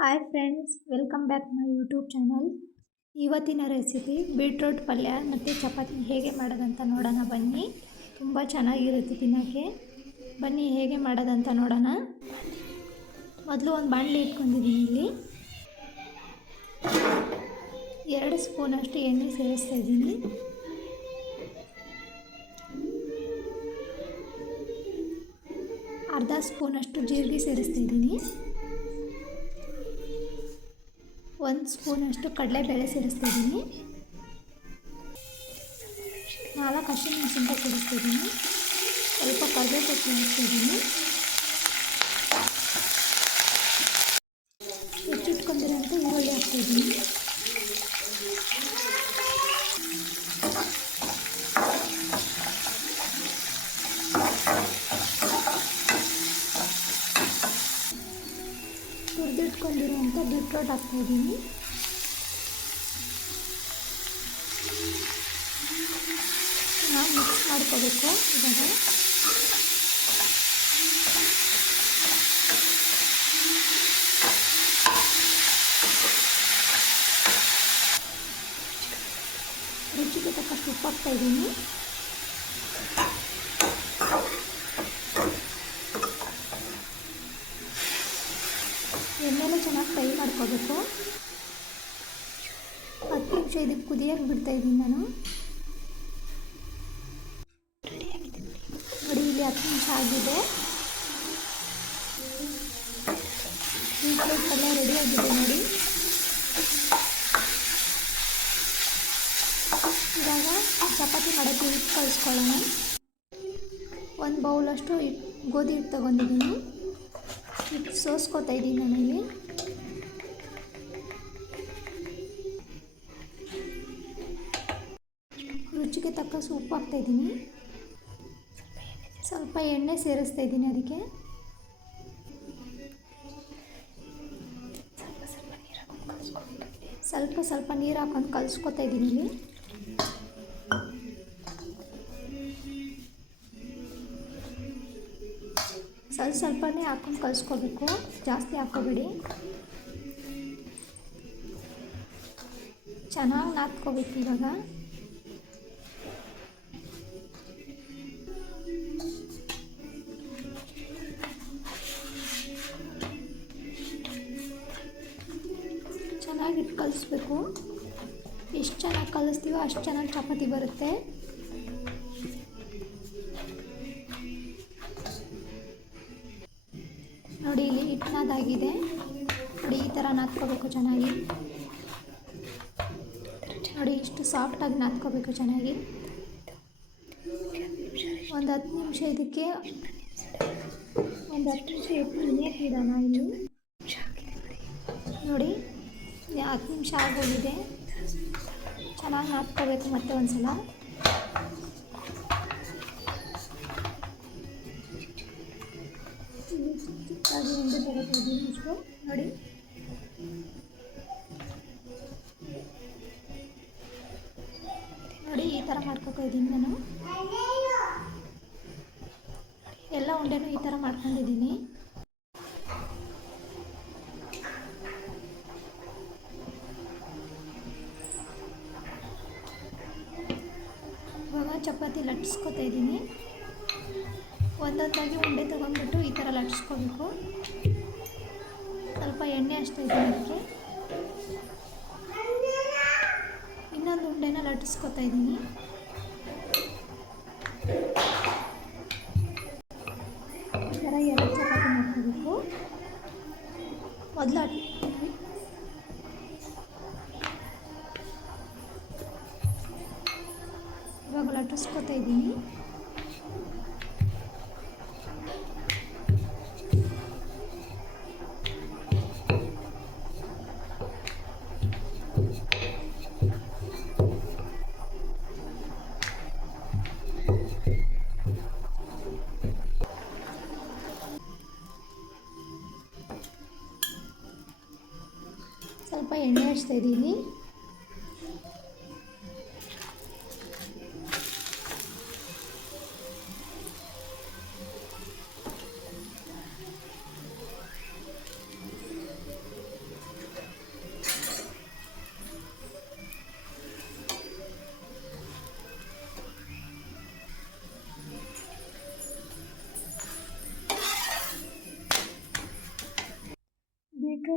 Hi friends, welcome back my YouTube channel. ಇವತ್ತಿನ recipe beetroot ಪಲ್ಯ ಮತ್ತು ಚಪಾತಿ ಹೇಗೆ ಮಾಡೋದಂತ ನೋಡೋಣ ಬನ್ನಿ. ತುಂಬ ಚೆನ್ನಾಗಿರುತ್ತೆ ತಿನ್ನೋಕ್ಕೆ. ಬನ್ನಿ ಹೇಗೆ ಮಾಡೋದಂತ ನೋಡೋಣ. ಮೊದಲು ಒಂದು ಬಾಣಲಿ ಇಟ್ಕೊಂಡಿದ್ದೀನಿ. ಇಲ್ಲಿ 2 ಸ್ಪೂನಷ್ಟು ಎಣ್ಣೆ ಸೇರಿಸ್ತಾ ಇದ್ದೀನಿ. ಅರ್ಧ ಸ್ಪೂನಷ್ಟು ಜೀರಿಗೆ ಸೇರಿಸ್ತಾ ಇದ್ದೀನಿ. 1 ಸ್ಪೂನಷ್ಟು ಕಡಲೆಬೇಳೆ ಸೇರಿಸ್ತಾ ಇದ್ದೀನಿ. 4 ಹಸಿಮೆಣಸಿನಕಾಯಿ ಸೇರಿಸ್ತಾ ಇದ್ದೀನಿ. ಸ್ವಲ್ಪ ಕರಿಬೇವು ಸೇರಿಸ್ತಾ ಇದ್ದೀನಿ. ಹೆಚ್ಚಿಟ್ಕೊಂಡಿರೋಂಥ ಈರುಳ್ಳಿ ಹಾಕ್ತಾ ಇದ್ದೀನಿ. ಹುರಿದಿಟ್ಕೊಂಡಿರೋಂಥ ಬೀಟ್ರೋಟ್ ಹಾಕ್ತಾಯಿದ್ದೀನಿ. ಚೆನ್ನಾಗಿ ಮಿಕ್ಸ್ ಮಾಡ್ಕೋಬೇಕು. ಇವಾಗ ರುಚಿಗೆ ತಕ್ಕಷ್ಟು ಉಪ್ಪು ಹಾಕ್ತಾಯಿದ್ದೀನಿ. ಎಣ್ಣೆಲ್ಲ ಚೆನ್ನಾಗಿ ಫ್ರೈ ಮಾಡ್ಕೋಬೇಕು. 10 ನಿಮಿಷ ಇದಕ್ಕೆ ಕುದಿಯೋಕೆ ಬಿಡ್ತಾಯಿದ್ದೀನಿ ನಾನು. ನೋಡಿ, ಇಲ್ಲಿ 10 ನಿಮಿಷ ಆಗಿದೆ. ಬೀಟ್ರೂಟ್ ಪಲ್ಯ ರೆಡಿ ಆಗಿದೆ ನೋಡಿ. ಇವಾಗ ಚಪಾತಿ ಮಾಡೋಕ್ಕೆ ಹಿಟ್ಟು ಕಳಿಸ್ಕೊಳ್ಳೋಣ. 1 ಬೌಲಷ್ಟು ಗೋಧಿ ಹಿಟ್ಟು ತೊಗೊಂಡಿದ್ದೀನಿ. ಹಿಟ್ಟು ಸೋಸ್ಕೋತಾ ಇದ್ದೀನಿ ನಾನಿಲ್ಲಿ. ರುಚಿಗೆ ತಕ್ಕಷ್ಟು ಉಪ್ಪು ಹಾಕ್ತಾಯಿದ್ದೀನಿ. ಸ್ವಲ್ಪ ಎಣ್ಣೆ ಸೇರಿಸ್ತಾ ಇದ್ದೀನಿ. ಅದಕ್ಕೆ ಸ್ವಲ್ಪ ನೀರು ಹಾಕೊಂಡು ಕಲಿಸ್ಕೊತಾ ಇದ್ದೀನಿ. ಇಲ್ಲಿ ಸ್ವಲ್ಪನೇ ಹಾಕೊಂಡು ಕಲಿಸ್ಕೋಬೇಕು, ಜಾಸ್ತಿ ಹಾಕ್ಕೋಬೇಡಿ. ಚೆನ್ನಾಗಿ ನಾದ್ಕೋಬೇಕು. ಇವಾಗ ಚೆನ್ನಾಗಿ ಕಲಿಸ್ಬೇಕು. ಎಷ್ಟು ಚೆನ್ನಾಗಿ ಕಲಿಸ್ತೀವೋ ಅಷ್ಟು ಚೆನ್ನಾಗಿ ಚಪಾತಿ ಬರುತ್ತೆ. ನೋಡಿ, ಇಲ್ಲಿ ಹಿಟ್ಟು ನಾದಾಗಿದೆ ನೋಡಿ. ಈ ಥರ ನಾದ್ಕೋಬೇಕು ಚೆನ್ನಾಗಿ. ನೋಡಿ, ಇಷ್ಟು ಸಾಫ್ಟಾಗಿ ನಾದ್ಕೋಬೇಕು ಚೆನ್ನಾಗಿ. ಒಂದು 10 ನಿಮಿಷ ಇದಕ್ಕೆ ಹಿಟ್ಟು ನೆನೆಯಕ್ಕೆ ಇಡೋಣ. ಇಲ್ಲಿ ನೋಡಿ, 10 ನಿಮಿಷ ಆಗೋಗಿದೆ. ಚೆನ್ನಾಗಿ ನಾದ್ಕೋಬೇಕು ಮತ್ತೆ ಒಂದು ಸಲ. ಚಿಕ್ಕದಾಗಿ ಉಂಡೆ ತಗೋತಿದ್ದೀನಿ ಇಷ್ಟು ನೋಡಿ. ನೋಡಿ, ಈ ಥರ ಮಾಡ್ಕೊತಾ ಇದ್ದೀನಿ ನಾನು. ಎಲ್ಲ ಉಂಡೆನೂ ಈ ಥರ ಮಾಡ್ಕೊಂಡಿದ್ದೀನಿ. ಇವಾಗ ಚಪಾತಿ ಲಟ್ಟಿಸ್ಕೊತಾ ಇದ್ದೀನಿ. ಒಂದೊಂದಾಗಿ ಉಂಡೆ ತೊಗೊಂಡ್ಬಿಟ್ಟು ಈ ಥರ ಲಟ್ಟಿಸ್ಕೋಬೇಕು. ಸ್ವಲ್ಪ ಎಣ್ಣೆ ಹಚ್ತಾ ಇದ್ದೀನಿ ಅದಕ್ಕೆ. ಇನ್ನೊಂದು ಉಂಡೆನ ಲಟ್ಟಿಸ್ಕೊತಾ ಇದ್ದೀನಿ. ಈ ಥರ 2 ಚಪಾತಿ ಮಾಡ್ಕೋಬೇಕು. ಮೊದಲು ಇವಾಗ ಲಟ್ಟಿಸ್ಕೊತಾ ಇದ್ದೀನಿ. ಸ್ವಲ್ಪ ಎಣ್ಣೆ ಹಚ್ತಾ ಇದ್ದೀನಿ.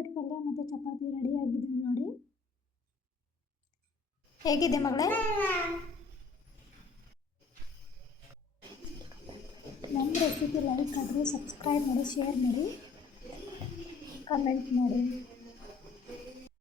ಬೀಟ್ರೋಟ್ ಪಲ್ಯ ಮತ್ತು ಚಪಾತಿ ರೆಡಿಯಾಗಿದೆ ನೋಡಿ. ಹೇಗಿದೆ ಮಗಳೇ? ನಮ್ಮ ರೆಸಿಪಿ ಲೈಕ್ ಆದರೆ ಸಬ್ಸ್ಕ್ರೈಬ್ ಮಾಡಿ, ಶೇರ್ ಮಾಡಿ, ಕಮೆಂಟ್ ಮಾಡಿ.